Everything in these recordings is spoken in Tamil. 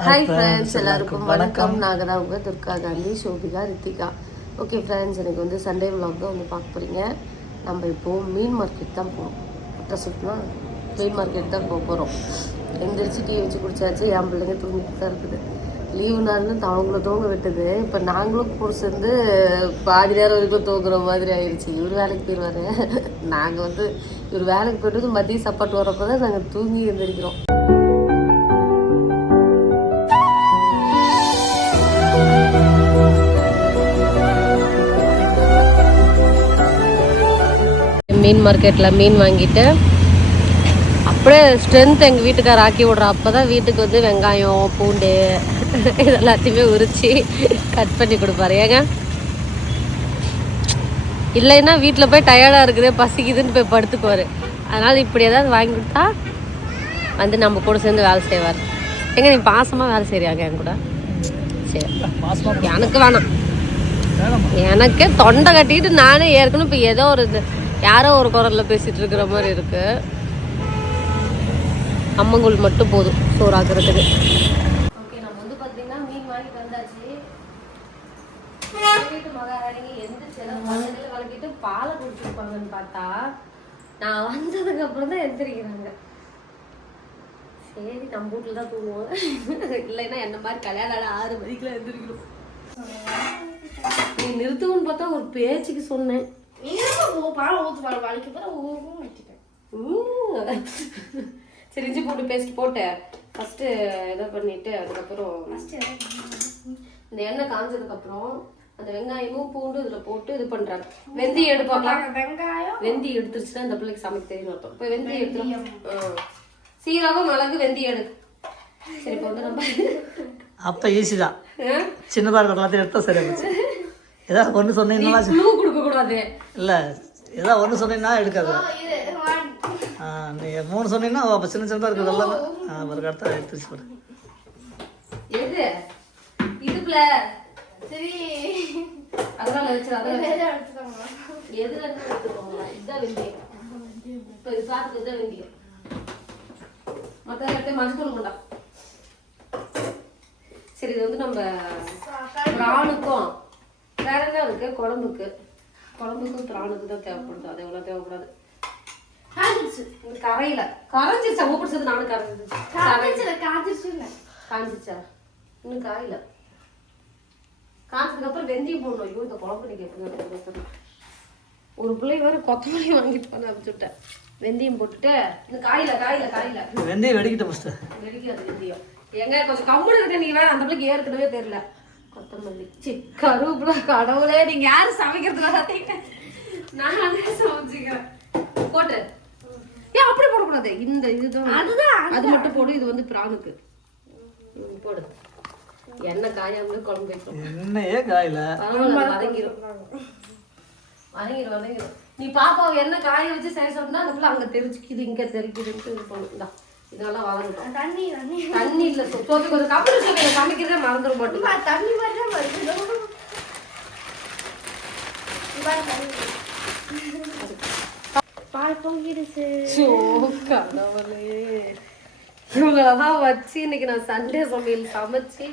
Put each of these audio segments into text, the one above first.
ஹாய் ஃப்ரெண்ட்ஸ், எல்லாருக்கும் வணக்கம். நாங்கள் தான் உங்கள் துர்கா காந்தி, சோபிகா, ரித்திகா. ஓகே ஃப்ரெண்ட்ஸ், எனக்கு வந்து சண்டே விலாக் தான் வந்து பார்க்க போகிறீங்க. நம்ம இப்போது மீன் மார்க்கெட் தான் போகிறோம். அட்ரஸ்னா மீன் மார்க்கெட் தான் போக போகிறோம். எந்திரிச்சு டீ வச்சு குடிச்சாச்சு. என் பிள்ளைங்க தூங்கிட்டு தான் இருக்குது. லீவு நாள்னு அவங்கள தூங்க விட்டுது. இப்போ நாங்களும் கூட சேர்ந்து பாதி நேரம் வரைக்கும் தூங்குற மாதிரி ஆயிடுச்சு. இவர் வேலைக்கு போயிடுவார். நாங்கள் வந்து இவர் வேலைக்கு போய்ட்டு மதியம் சாப்பாட்டு வரப்போ தான் நாங்கள் தூங்கி எழுந்திரிக்கிறோம். மீன் மார்க்கெட்டில் மீன் வாங்கிட்டு அப்படியே ஸ்ட்ரென்த் எங்கள் வீட்டுக்கார ஆக்கி விட்ற. அப்போ தான் வீட்டுக்கு வந்து வெங்காயம், பூண்டு இது எல்லாத்தையுமே உரித்து கட் பண்ணி கொடுப்பாரு. ஏங்க இல்லைன்னா வீட்டில் போய் டயர்டாக இருக்குது, பசிக்குதுன்னு போய் படுத்துக்குவார். அதனால் இப்படி ஏதாவது வாங்கி கொடுத்தா வந்து நம்ம கூட சேர்ந்து வேலை செய்வார். ஏங்க நீ பாசமாக வேலை செய்கிறாங்க என் கூட? சரி, எனக்கு வேணாம். எனக்கே தொண்டை கட்டிக்கிட்டு நானே ஏற்கனவே இப்போ ஏதோ ஒரு யாரோ ஒரு குரலில் பேசிகிட்டு இருக்கிற மாதிரி இருக்குது. அம்மங்கூழ் மட்டும் போதும் சோறாக்குறதுக்கு. ஓகே, நம்ம வந்து பார்த்தீங்கன்னா மீன் வாங்கிட்டு வந்தாச்சு. வீட்டு மகாராணிங்க எந்த செலவு வளர்க்கிட்டு பாலை குடிச்சிருப்பாங்கன்னு பார்த்தா நான் வந்ததுக்கு அப்புறம் தான் எந்திரிக்கிறாங்க. சரி, நம்ம வீட்டில் தான் தூங்குவோம். இல்லைன்னா என்ன மாதிரி கல்யாணம் 6 மணிக்கெலாம் எந்திரிக்கணும். நீ நிறுத்துவோன்னு பார்த்தா ஒரு பேச்சுக்கு சொன்னேன். சரி, இஞ்சி போட்டு பேஸ்ட் போட்டு ஃபஸ்ட்டு இதை பண்ணிவிட்டு அதுக்கப்புறம் இந்த எண்ணெய் காஞ்சதுக்கப்புறம் அந்த வெங்காயமும் பூண்டு இதில் போட்டு இது பண்ணுறாங்க. வெந்தயம் எடுப்பாங்களா? வெந்தயம் எடுத்துருச்சுன்னா இந்த பிள்ளைக்கு சமைக்க தெரியும் அர்த்தம். இப்போ வெந்தயம் எடுத்துரும். சீரகம், மிளகு, வெந்தயம் எடு. சரி, இப்போ வந்து நம்ம அப்போ ஈஸி தான். சின்னதாக இருக்கிற எல்லாத்தையும் எடுத்தால் சரியா போச்சு. ஏதாவது ஒன்று சொன்னீங்கன்னா கொடுக்கக்கூடாது. இல்லை, ஏதாவது ஒன்று சொன்னீங்கன்னா எடுக்காது. நீ 3 சொன்னீங்கன்னா அப்போ சின்ன சின்னதாக இருக்குது எல்லாமே. ஒரு கடத்த எடுத்துச்சு போடு. எது இதுக்குள்ள சரி அதெல்லாம் வச்சு அதெல்லாம் எதுல இருந்து எடுத்துக்கோங்க. இதுதான் வெந்தயம். இப்போ இது பார்த்து இதுதான் வெந்தயம். மற்ற இடத்துல மஞ்சள் கொண்டா. சரி, இது வந்து நம்ம பிராணுக்கும் வேற என்ன இருக்கு, குழம்புக்கும் பிராணுக்கு தான் தேவைப்படுது. அது எவ்வளோ தேவைப்படாது. கரையில கரைஞ்சிருச்சா? பிடிச்சது நானும் காஞ்சிருச்சா? இன்னும் காயில. காய்ச்சதுக்கு அப்புறம் வெந்தயம் போடணும். ஐயோ, இந்த குழம்பு நீங்க எப்படி ஒரு பிள்ளை வேற கொத்தமல்லி வாங்கிட்டு பண்ண வச்சுட்டேன். வெந்தயம் போட்டுட்டு இந்த காயில வெந்தயம் வெடிக்கிட்ட ஃபர்ஸ்ட். வெடிக்காது வெந்தயம். எங்க கொஞ்சம் கம்முன்னு இருக்க. நீங்க வேற அந்த பிள்ளைக்கு ஏற்கனவே தெரியல. கொத்தமல்லி, கருவேப்பிலை. கடவுளே, நீங்க யாரும் சமைக்கிறதுல பார்த்தீங்க? நான் சமைச்சுக்கிறேன். போட்டு ஏன் அப்படி போடக்கூடாது? இந்த இதுதான் அது மட்டும் போடு. இது வந்து பிராணுக்கு போடு. எண்ணெய் காயாம குழம்பு வைக்கும். எண்ணெயே காயில வதங்கிரும். நீ பாப்பாவை எண்ணெய் காய வச்சு செய்ய சொன்னா அந்த பிள்ளை அங்க தெரிச்சுக்குது, இங்க தெரிக்குதுன்ட்டு இது பண்ணும். இதெல்லாம் வளரட்டும். தண்ணி இல்ல, சோத்து கொஞ்சம் கப்பல் சொல்லுங்க. சமைக்கிறதே மறந்துட மாட்டோம். தண்ணி மாதிரி தான் வருது. பால் பொங்கிடுச்சு. கடவுளே, இவங்களெல்லாம் வச்சு இன்னைக்கு நான் சண்டே சமையல் சமைச்சு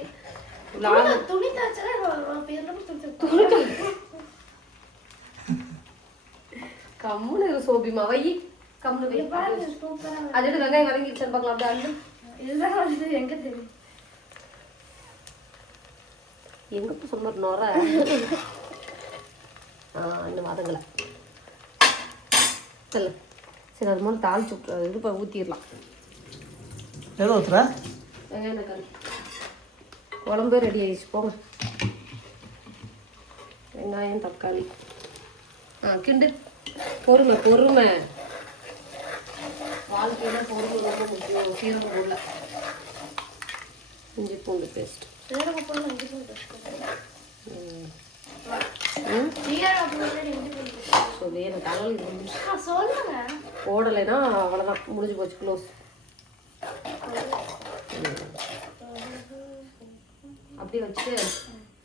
கம்முன்னு சோபிமா வை. கம்முன்னு அதோட வெங்காயம் வதங்கிடுச்சு பார்க்கலாம். அப்படியே இதுதான் வந்து எங்க தெரியும் எங்க சொன்னோர இன்னும் வதங்கலை. சரி, சரி, அது மாதிரி தாளிச்சு இது ஊற்றிடலாம். எவ்வளோ ஊற்றுற? வெங்காயம் தக்காளி குழம்பு ரெடி ஆகிடுச்சு. போங்க, வெங்காயம் தக்காளி கிண்டு. பொறுமை வாழ்க்கையில பொறுமை ரொம்ப முக்கியம். சீரகம் போடல, இஞ்சி பூண்டு பேஸ்ட். சொல்லி எனக்கு தலைவலி போடலைன்னா அவ்வளோதான், முடிஞ்சு போச்சு, க்ளோஸ். அப்படியே வச்சுட்டு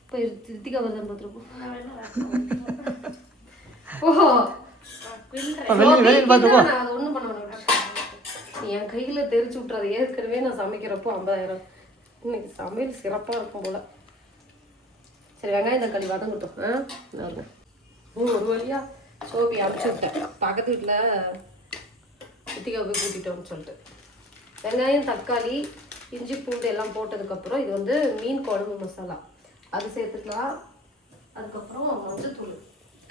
இப்போ ரித்திகா வருதான் பார்த்துருப்போம். ஒன்றும் பண்ண என் கையில் தெரிச்சு விட்றாது. ஏற்கனவே நான் சமைக்கிறப்போ 50,000 இன்னைக்கு சமையல் சிறப்பாக இருக்கும் போல். சரி, வெங்காயம் தக்காளி வதங்கட்டும். ஒரு வழியா சோபி அனுப்பிச்சி விட்டேன். பக்கத்து வீட்டில் குட்டிக்காவை போய் கூட்டிட்டோம்னு சொல்லிட்டு. வெங்காயம் தக்காளி இஞ்சி பூண்டு எல்லாம் போட்டதுக்கப்புறம் இது வந்து மீன் குழம்பு மசாலா அது சேர்த்துக்கலாம். அதுக்கப்புறம் மஞ்சத்தூள்,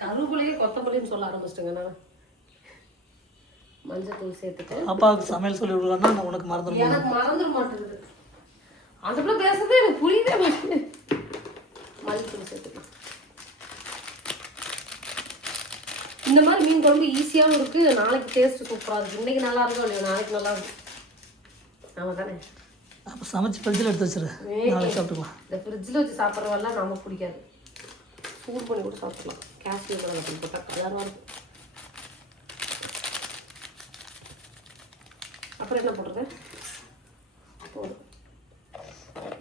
கருவேப்பிலையே கொத்தமல்லின்னு சொல்ல ஆரம்பிச்சிட்டேங்க நான். மஞ்சத்தூள் சேர்த்துட்டு அப்பாவுக்கு சமையல் சொல்லி விடுவான்னா நான் உனக்கு மறந்துடும். எனக்கு மறந்துட மாட்டேங்குது. அந்த பிள்ளை பேசுறது எனக்கு புரியவே மாட்டேங்குது. மஞ்சத்தூள் சேர்த்துக்கலாம். இந்த மாதிரி மீன் குழம்பு ஈஸியாகவும் இருக்குது, நாளைக்கு டேஸ்ட்டு சூப்பராக இருக்குது. இன்றைக்கி நல்லா இருக்கும் இல்லையா, நாளைக்கு நல்லா இருக்கும். ஆமாம் தானே? அப்போ சமைச்சு ஃப்ரிட்ஜில் எடுத்து வச்சிரு, நாளைக்கு சாப்பிட்டுக்கலாம். இந்த ஃப்ரிட்ஜில் வச்சு சாப்பிட்றதெல்லாம் நமக்கு பிடிக்காது. சூடு பண்ணி கூட சாப்பிடலாம். கேஸ்டியூ கூட வச்சு போட்டால் கலராக இருக்கும். அப்புறம் என்ன போடுறது போதும்.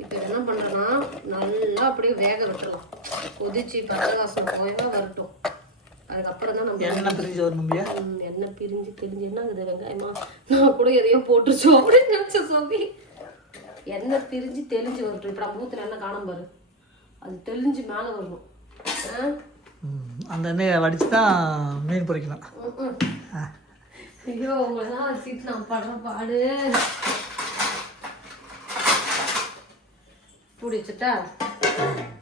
இப்போ என்ன பண்ணுறேன்னா நல்லா அப்படியே வேக விட்டுடலாம். கொதிச்சு பச்சை வாசனை போயவா வரட்டும். அதுக்கப்புறம் தான் நம்ம எண்ணெய் பிரிஞ்சு வரணும்பியா. எண்ணெய் பிரிஞ்சு என்ன இது வெங்காயமா நான் கூட எதையோ போட்டுருச்சோம் அப்படின்னு நினச்ச சோபி. எண்ணெய் பிரிஞ்சு தெளிஞ்சு வரட்டும். இப்போ நம்ம ஊற்றுல எண்ணெய் காணும் பாரு, அது தெளிஞ்சு மேலே வரணும். அந்த எண்ணெயை வடிச்சு தான் மீன் பொரிக்கணும். ஐயோ உங்களெல்லாம் வச்சுட்டு நான் படுற பாடு. பிடிச்சிட்டா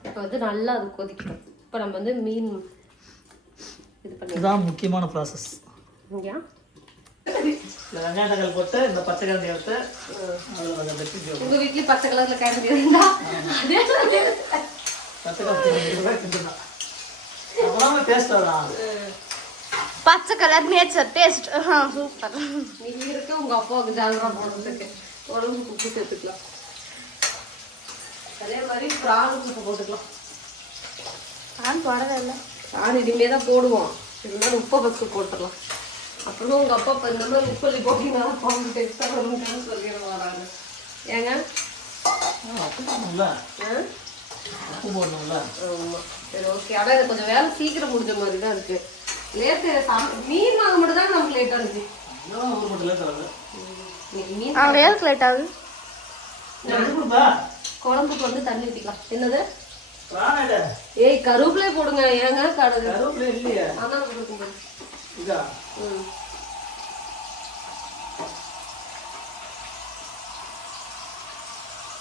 இப்போ வந்து நல்லா அது கொதிக்கணும். இப்போ நம்ம வந்து மீன் இது பண்ணி இதுதான் முக்கியமான ப்ராசஸ். இங்கேயா இந்த வெங்காயம் தக்காளி போட்டு இந்த பச்சை கரண்டி எடுத்து அதில் கொஞ்சம் வெட்டி. உங்கள் வீட்லேயும் பச்சை கலரில் கரண்டி இருந்தா பச்சை கரண்டி கிண்டுதான் அவ்வளோ டேஸ்ட் வரும். பச்சை கலர் நேச்சர் டேஸ்ட் சூப்பர். நீங்க இருக்க உங்க அப்பாவுக்கு ஜாலரா போடுறதுக்கு உடம்புக்கு உப்பு சேர்த்துக்கலாம். அதே மாதிரி பிரானுக்கு உப்பு போட்டுக்கலாம். நான் போடவே இல்லை. பிரான் இனிமே தான் போடுவோம், இருந்தாலும் உப்பை ஃபஸ்ட்டு போட்டுடலாம். அப்புறம் உங்க அப்பா இப்போ இந்த மாதிரி உப்பள்ளி போட்டீங்கன்னா குழம்பு டேஸ்ட்டாக வரும்னு சொல்லிட வராங்க. ஏங்க உப்பு போடணும்ல. உப்பு போடணும்ல. ஆமாம், சரி ஓகே. ஆனால் இது கொஞ்சம் வேலை சீக்கிரம் முடிஞ்ச மாதிரி தான் இருக்கு. லேட்டு மீன் வாங்க மட்டும் தான் நமக்கு லேட்டாக இருந்துச்சு. அவங்க ஏருக்கு லேட் ஆகுது. குழம்புக்கு வந்து தண்ணி ஊற்றிக்கலாம். என்னது ஏய் கருவேப்பிலை போடுங்க. ஏங்க கருவேப்பிலை இல்லையா? அதான் கொடுக்கும்போது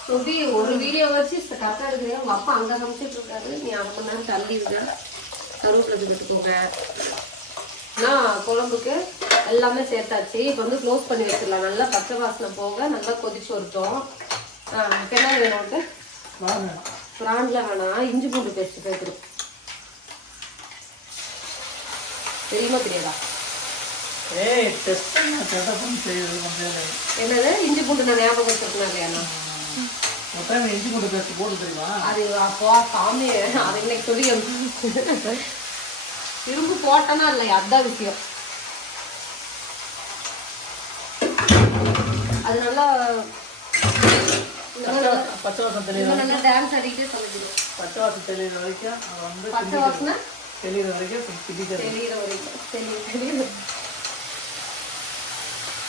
சுபி ஒரு வீடியோ வச்சு கரெக்டாக இருக்குது. உங்கள் அப்பா அங்கே சமைச்சிட்டு இருக்காரு, நீ அரை மணி நேரம் தள்ளி இருக்க. கருவேப்பிலை கட்டுக்கோங்க. நான் குழம்புக்கு எல்லாமே சேர்த்தாச்சு. இப்போ வந்து க்ளோஸ் பண்ணி வச்சிடலாம். நல்லா பச்சை வாசனை போக நல்லா கொதிச்சு வரட்டும். இப்போ என்ன வேணும்ட்டு பிரான்ல வேணாம், இஞ்சி பூண்டு பேஸ்ட் சேர்த்துடும். தெரியுமா தெரியாதா? என்னது இஞ்சி பூண்டு நான் ஞாபகம் வச்சிருக்கேன் இல்லையா? இஞ்சி பூண்டு பேஸ்ட் போட்டு தெரியுமா? அது அப்போ சாமி அதை இன்னைக்கு சொல்லி திரும்ப போட்டனா இல்லையா, அதுதான் விஷயம். அது நல்லா பச்சை வாசம் தெளிகிற நல்லா டான்ஸ் ஆடிக்கிட்டே சொல்லிடுவோம். பச்சை வாசம் தெளிகிற வரைக்கும் அது வந்து பச்சை வாசனை தெளிகிற வரைக்கும் தெளிகிற வரைக்கும் தெரியுது.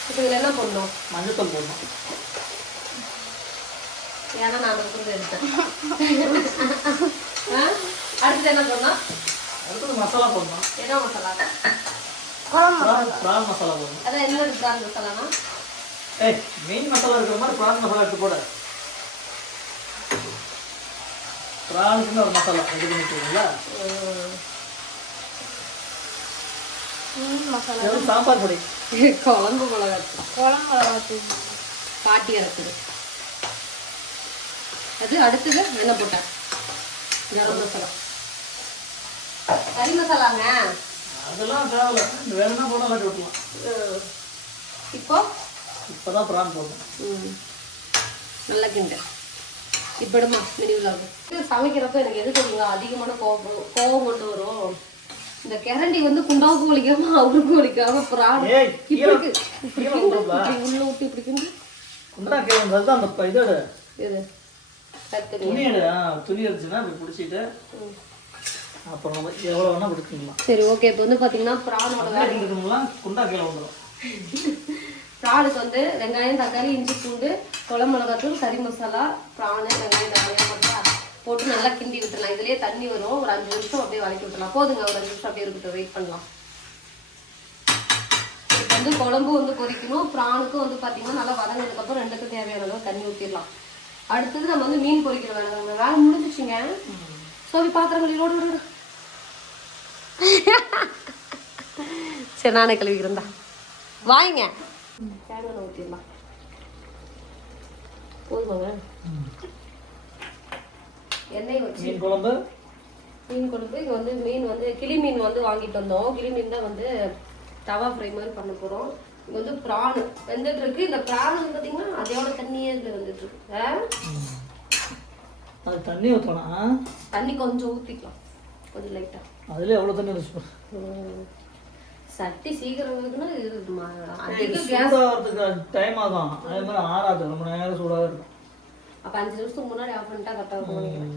இப்போ இதில் என்ன பண்ணணும்? மஞ்சத்தூள் போடணும். ஏன்னா நான் வந்து எடுத்தேன். அடுத்தது என்ன பண்ணணும்? அடுத்தது மசாலா போடணும். என்ன மசாலா? பிரான் மசாலா போடணும். அதான் என்ன பிரான் மசாலானா? மீன் மசாலா இருக்கிற மாதிரி பிரான் மசாலா எடுத்து போட. பிரானுக்குன்னு ஒரு மசாலா ரெடி பண்ணி வச்சுருக்கீங்களா? சாம்பார் பொடி, குழம்பு மிளகாத்தூள் பாட்டி அரைச்சது. அது அடுத்தது என்ன போட்டேன்? கரம் மசாலா, கறி மசாலாங்க. அதெல்லாம் தேவையில்ல, வேணும்னா போட மாட்டி விட்டுலாம். இப்போதான் பிரான் போடணும். நல்லா கிண்ட. இப்படிமா மினிவில் சமைக்கிறப்ப எனக்கு எது தெரியுங்க அதிகமான கோவம் கொண்டு வரும். இந்த கரண்டி வந்து குண்டாவுக்கு வலிக்காம அவருக்கு வலிக்காம பிரான் உள்ள விட்டு இப்படி கிண்டு குண்டா கேட்கறது அந்த இதோட இது துணி இருந்துச்சுன்னா இப்படி பிடிச்சிட்டு அப்புறம் நம்ம எவ்வளோ வேணா பிடிச்சிக்கலாம். சரி ஓகே. இப்போ வந்து பார்த்தீங்கன்னா பிரானோட வேலை இருக்குங்களா குண்டா கீழே வந்துடும். ப்ரானுக்கு வந்து வெங்காயம் தக்காளி இஞ்சி பூண்டு குழம்பு மிளகாத்தூள் கறி மசாலா ப்ரானு வெங்காயம் தக்காளியாக போட்டு நல்லா கிண்டி விட்டுலாம். இதுலேயே தண்ணி வரும். ஒரு 5 நிமிஷம் அப்படியே வதக்கி விட்டுலாம். போதுங்க, ஒரு 5 நிமிஷம் அப்படியே இருக்கட்டும், வெயிட் பண்ணலாம். இப்போ வந்து குழம்பு வந்து கொதிக்கணும். ப்ரானுக்கும் வந்து பார்த்தீங்கன்னா நல்லா வதங்கினதுக்கப்புறம் 2க்கும் தேவையான அளவு தண்ணி ஊற்றிடலாம். அடுத்தது நம்ம வந்து மீன் பொரிக்கிற வேலை வேலை முடிஞ்சிச்சுங்க. சோவி பாத்திரங்கள் ரோடு சரி நானே கழுவிக்கிறேன்டா. வாங்க தேங்காய் ஊற்றிடலாம். போதுமாங்க. எண்ணெய் வச்சு மீன் குழம்பு இங்கே வந்து மீன் வந்து கிளி மீன் வந்து வாங்கிட்டு வந்தோம். கிளி மீன் தான் வந்து தவா ஃப்ரை மாதிரி பண்ண போகிறோம். இங்கே வந்து ப்ரானு வெந்துட்டு இருக்கு. இந்த ப்ரான் வந்து பார்த்தீங்கன்னா அதோட தண்ணியே இதில் வந்துட்டு இருக்கு. அது தண்ணி ஊற்றணும். தண்ணி கொஞ்சம் ஊற்றிக்கலாம், கொஞ்சம் லைட்டாக. அதுலேயே எவ்வளோ தண்ணி வச்சு சட்டி சீக்கிரம் இருக்குன்னா டைம் ஆகும். அதே மாதிரி ஆறாது, ரொம்ப நேரம் சூடாக இருக்கும். அப்போ 5 நிமிஷத்துக்கு முன்னாடி ஆஃப் பண்ணிட்டா கரெக்டாக இருக்கும் நினைக்கிறேன்.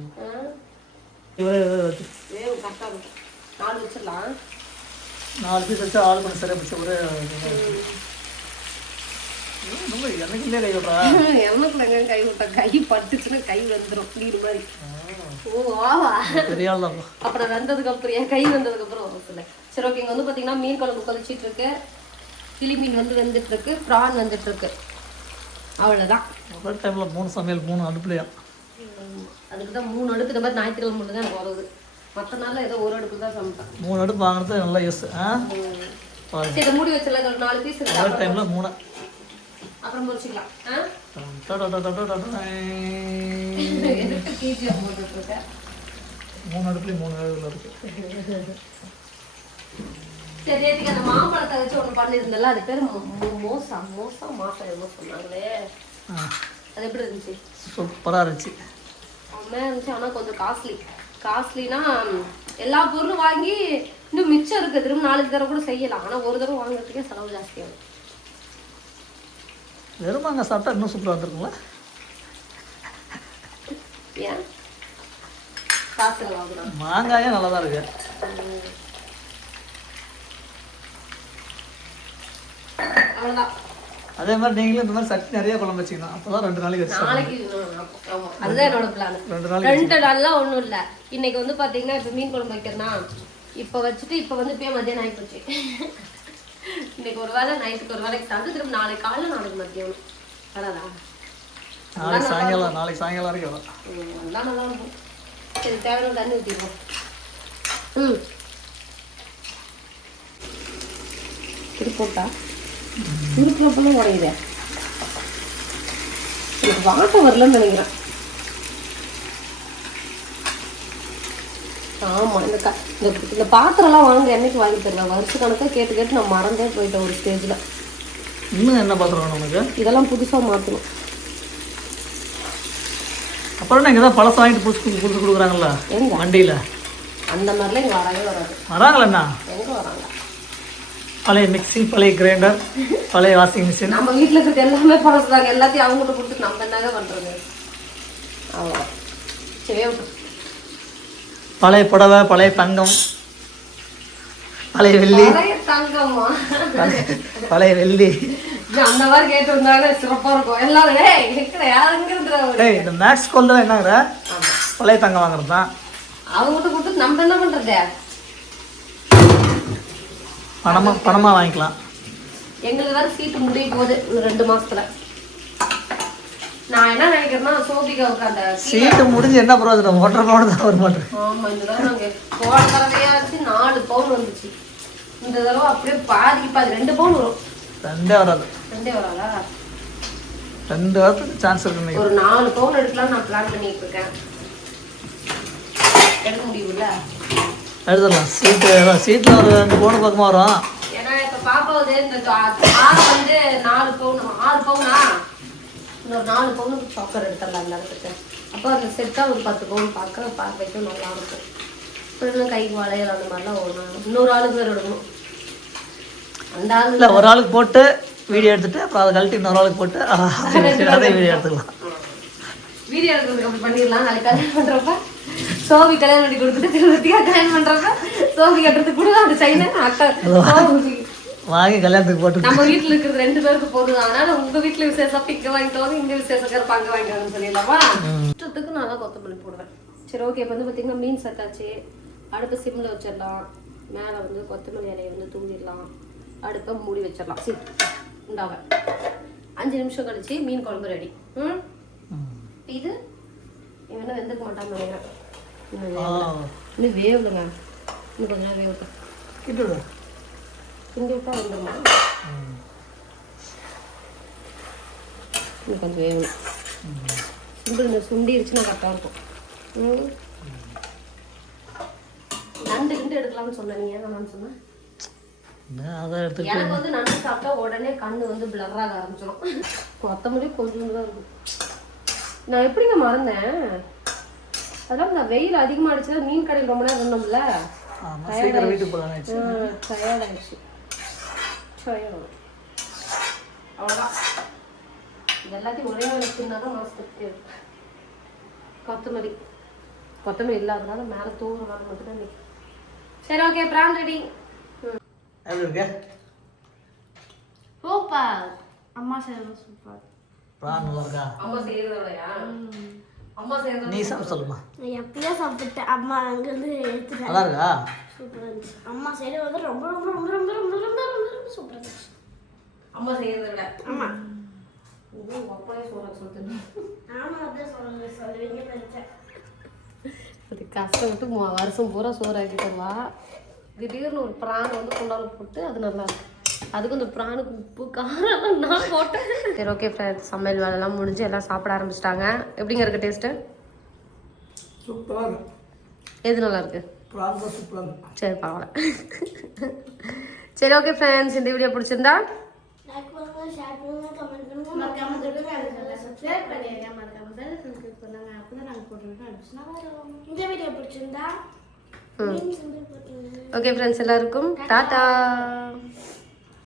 கரெக்டாக இருக்கும். 4 வச்சிடலாம். 4 பீஸ் வச்சு ஆள் பண்ணி சரியாக பிடிச்ச கூட ரொம்ப எனக்குள்ளே கை விட்றா. எனக்குள்ளங்க கை விட்டா கை பட்டுச்சுன்னா கை வந்துடும் நீர் மாதிரி. ஓ ஆவா தெரியாத. அப்புறம் வெந்ததுக்கு அப்புறம் என் கை வந்ததுக்கு அப்புறம் வரும் சொல்ல. சரி ஓகே. இங்கே வந்து பார்த்தீங்கன்னா மீன் குழம்பு கொதிச்சிட்டு இருக்கு. கிளி மீன் வந்து வெந்துட்டு இருக்கு. ப்ரான் வந்துட்டு இருக்கு. அவ்வளோதான். ஒரு டைமில் 3 சமையல் 3 அடுப்புலையா? அதுக்கு தான் 3 அடுப்பு. இந்த மாதிரி ஞாயிற்றுக்கிழமை மட்டும் தான் எனக்கு வருது. மற்ற நாளில் ஏதோ ஒரு அடுப்பு தான் சமைப்பேன். 3 அடுப்பு வாங்கினது நல்லா யூஸ். சரி மூடி வச்சிடலாம். ஒரு 4 பீஸ் இருக்கு. ஒரு டைமில் 3 அப்புறம் பொரிச்சிக்கலாம். எதுக்கு கேஜியாக போட்டுட்டு இருக்கேன்? 3 அடுப்புலையும் 3 வேலைகள் இருக்கு. சரி நேற்றுக்கு அந்த மாம்பழத்தை வச்சு ஒன்று பண்ணியிருந்தல, அது பேர் மோசா மாசம் எவ்வளோ சொன்னாங்களே, அது எப்படி இருந்துச்சு? சூப்பராக இருந்துச்சு. செம்மையாக இருந்துச்சு. ஆனால் கொஞ்சம் காஸ்ட்லினா எல்லா பொருளும் வாங்கி இன்னும் மிச்சம் இருக்குது. திரும்ப 4 தடவை கூட செய்யலாம். ஆனால் ஒரு தடவை வாங்குறதுக்கே செலவு ஜாஸ்தியாகும். வெறும் அங்கே சாப்பிட்டா இன்னும் சூப்பராக வந்துருக்குங்களா? ஏன் காசு வாங்கணும்? மாங்காயே நல்லா தான் இருக்கு. அவ்வளோதான். அதே மாதிரி நீங்களும் இந்த மாதிரி சட்னி நிறைய குழம்பு வச்சுக்கணும். அப்போதான் 2 நாளைக்கு வச்சு நாளைக்கு அதுதான் என்னோட பிளான். 2 நாள்லாம் ஒன்றும் இல்லை. இன்னைக்கு வந்து பார்த்தீங்கன்னா இப்போ மீன் குழம்பு வைக்கிறேன்னா இப்போ வச்சுட்டு இப்போ வந்து இப்போயே மதியானம் ஆகிப்போச்சு. இன்னைக்கு ஒரு வேளை நைட்டுக்கு ஒரு வேலைக்கு சாப்பிட்டு திரும்ப நாளைக்கு காலையில் நாளைக்கு மதியானம் வராதா? நாளைக்கு சாயங்காலம் வரைக்கும் வரும். அதெல்லாம் நல்லா இருக்கும். சரி தேவையான தண்ணி ஊற்றிடுவோம். திருப்போட்டா திருப்பலாம் உடையுதே. எனக்கு வாட்ட வரலன்னு நினைக்கிறேன். ஆமாம். இந்த பாத்திரம்லாம் வாங்க என்னைக்கு வாங்கி தருவேன். வருஷ கணக்காக கேட்டு நான் மறந்தே போயிட்டேன் ஒரு ஸ்டேஜில். இன்னும் என்ன பாத்திரம் வேணும் உனக்கு? இதெல்லாம் புதுசாக மாற்றணும். அப்புறம் இங்கே தான் பழசம் வாங்கிட்டு புதுசு கொடுக்குறாங்கல்ல எங்க வண்டியில். அந்த மாதிரிலாம் இங்கே வரவே வராது. வராங்களா? எங்கே வராங்க? பழைய மிக்சி, பழைய கிரைண்டர், பழைய வாஷிங் மிஷின். நம்ம வீட்டில் இருக்கிறது எல்லாமே பழசுதாங்க. எல்லாத்தையும் அவங்ககிட்ட கொடுத்துட்டு நம்ம என்னங்க பண்ணுறது? அவ்வளோ சரி. பழைய புடவை, பழைய தங்கம், பழைய வெள்ளி. தங்கம்மா பழைய வெள்ளி அந்த மாதிரி கேட்டு வந்தாங்க சிறப்பாக இருக்கும். எல்லாரும் இந்த மேக்ஸ் கோல்டு என்னங்கிற பழைய தங்கம் வாங்குறது தான். அவங்ககிட்ட கொடுத்துட்டு நம்ம என்ன பண்ணுறது? பணமாக வாங்கிக்கலாம். எங்களுக்கு வேறு சீட்டு முடிய போகுது இன்னும் 2 மாசத்துல. நான் என்ன நினைக்கிறேன்னா சோபிகாவுக்கு அந்த சீட்டு முடிஞ்சு என்ன பிரயோஜனம்? 1.5 பவுன் தான் வர மாட்டேன். ஆமாம். இந்த தடவை நாங்கள் போன தடவையாச்சு 4 பவுன் வந்துச்சு. இந்த தடவை அப்படியே பாதி 2 பவுன் வரும். 2 வராது. 2 வராதா? 2 வரதுக்கு சான்ஸ் இருக்கு. ஒரு 4 பவுன் எடுக்கலாம் நான் பிளான் பண்ணிட்டு இருக்கேன். எடுக்க முடியும்ல? எடுத்துடலாம். சீட்டில் ஒரு 2 பவுன் பக்கமாக வரும். ஏன்னா இப்போ பாப்பாவது இந்த ஆறு வந்து 4 பவுன் 6 பவுனா இன்னொரு 4 பவுனுக்கு சாக்கர் எடுத்துடலாம் எல்லாத்துக்கு. அப்போ அந்த செட்டாக ஒரு 10 பவுன் பார்க்க நல்லா இருக்கும். இப்போ இன்னும் கைக்கு வளையல் அந்த மாதிரிலாம் இன்னொரு ஆளுக்கு வேறு எடுக்கணும். அந்த ஆள் இல்லை, ஒரு ஆளுக்கு போட்டு வீடியோ எடுத்துட்டு அப்புறம் அதை கழட்டி இன்னொரு ஆளுக்கு போட்டு அதே வீடியோ எடுத்துக்கலாம். வீடியோ எடுக்கிறதுக்கு அப்படி பண்ணிடலாம். நாளைக்கு கல்யாணம் பண்ணுறப்ப சோபி கல்யாணம் பண்ணி கொடுத்துட்டு திருவத்தியாக கல்யாணம் பண்ணுறப்ப சோபி கட்டுறதுக்கு கூட அந்த சைனா அக்கா வாங்கி கல்யாணத்துக்கு போட்டு நம்ம வீட்டுல இருக்கிறது 2 பேருக்கு போதும். அதனால உங்க வீட்டுல விசேஷம் இங்க வாங்கிட்டு வந்து இங்க விசேஷம் அங்க வாங்கிட்டு சொல்லிடலாமா? இஷ்டத்துக்கு நான் தான் கொத்தமல்லி போடுவேன். சரி ஓகே. இப்போ வந்து பார்த்தீங்கன்னா மீன் சத்தாச்சு. அடுப்பு சிம்மில் வச்சிடலாம். மேலே வந்து கொத்தமல்லி இலையை வந்து தூங்கிடலாம். அடுப்பை மூடி வச்சிடலாம். சரி இந்தாங்க 5 நிமிஷம் கழிச்சு மீன் குழம்பு ரெடி. இது இவனா வெந்துக்க மாட்டான்னு நினைக்கிறேன். இன்னும் வேவலுங்க. இன்னும் கொஞ்ச நேரம் வேவட்டும். கிட்டு கிண்டி விட்டா வந்துடுமா? இன்னும் கொஞ்சம் வேகணும். சுண்டிடுச்சுன்னா கரெக்டாக இருக்கும். நண்டு கிண்டு எடுக்கலாம்னு சொன்னேன். நீ ஏன் நான் சொன்னேன்? எனக்கு வந்து நண்டு சாப்பிட்டா உடனே கண்ணு வந்து பிளராக ஆரம்பிச்சிடும். கொத்தமல்லி கொஞ்சம் தான் இருக்கும். நான் எப்படிங்க மறந்தேன்? அதெல்லாம் நான் வெயில் அதிகமாக அடிச்சா மீன் கடையில் ரொம்ப நேரம் இருந்தோம்ல. டயர்டாயிடுச்சு. அவ்வளோதான். இது எல்லாத்தையும் ஒரே நாள் தின்னாதான் மாசத்துக்கு. கொத்தமல்லி இல்லாதனால மேலே தூரம் வர மட்டும்தான் நிற்கும். சரி ஓகே. பிரான் ரெடி. எப்படி இருக்க? சூப்பர். அம்மா செய்யறது சூப்பர். பிரான் நல்லா இருக்கா? அம்மா செய்யறதோடயா? அம்மா செய்யறது நீ சாப்பிட சொல்லுமா. எப்படியா சாப்பிட்டேன். அம்மா அங்கேருந்து எடுத்துட்டேன். நல்லா இருக்கா? சூப்பராக இருந்துச்சு. அம்மா செய்யறது வந்து ரொம்ப ரொம்ப ரொம்ப ரொம்ப ரொம்ப ரொம்ப ரொம்ப ரொம்ப சூப்பராக இருந்துச்சு. அம்மா செய்யறத விட. ஆமா. ஒப்பனே சோறு சொல்லுங்க. நானும் அதான் சொல்லுவீங்க நினைச்சேன். அது கஷ்டப்பட்டு வருஷம் பூரா சோறு ஆக்கிட்டலாம். திடீர்னு ஒரு பிரான் வந்து குண்டால போட்டு அது நல்லா இருக்கு. அதுக்கு இந்த பிரானுக்கு உப்பு காரம் நான் போட்டேன். சரி ஓகே ஃப்ரெண்ட்ஸ், சமையல் வேலைலாம் முடிஞ்சு எல்லாம் சாப்பிட ஆரம்பிச்சிட்டாங்க. எப்படிங்க இருக்கு டேஸ்ட்டு? சூப்பராக இருக்கு. எது நல்லா இருக்கு? பிரான் தான் சூப்பராக இருக்கு. சரி பரவாயில்ல. சரி ஓகே ஃப்ரெண்ட்ஸ், இந்த வீடியோ பிடிச்சிருந்தா லைக் பண்ணுங்க, ஷேர் பண்ணுங்க, கமெண்ட் பண்ணுங்க, மறக்காம சப்ஸ்கிரைப் பண்ணிடுங்க, மறக்காம பெல் கிளிக் பண்ணுங்க. அப்பதான் நாங்க போடுறது அனுப்பிச்சுனா வரும். இந்த வீடியோ பிடிச்சிருந்தா ஓகே ஃப்ரெண்ட்ஸ் எல்லாருக்கும் டாடா.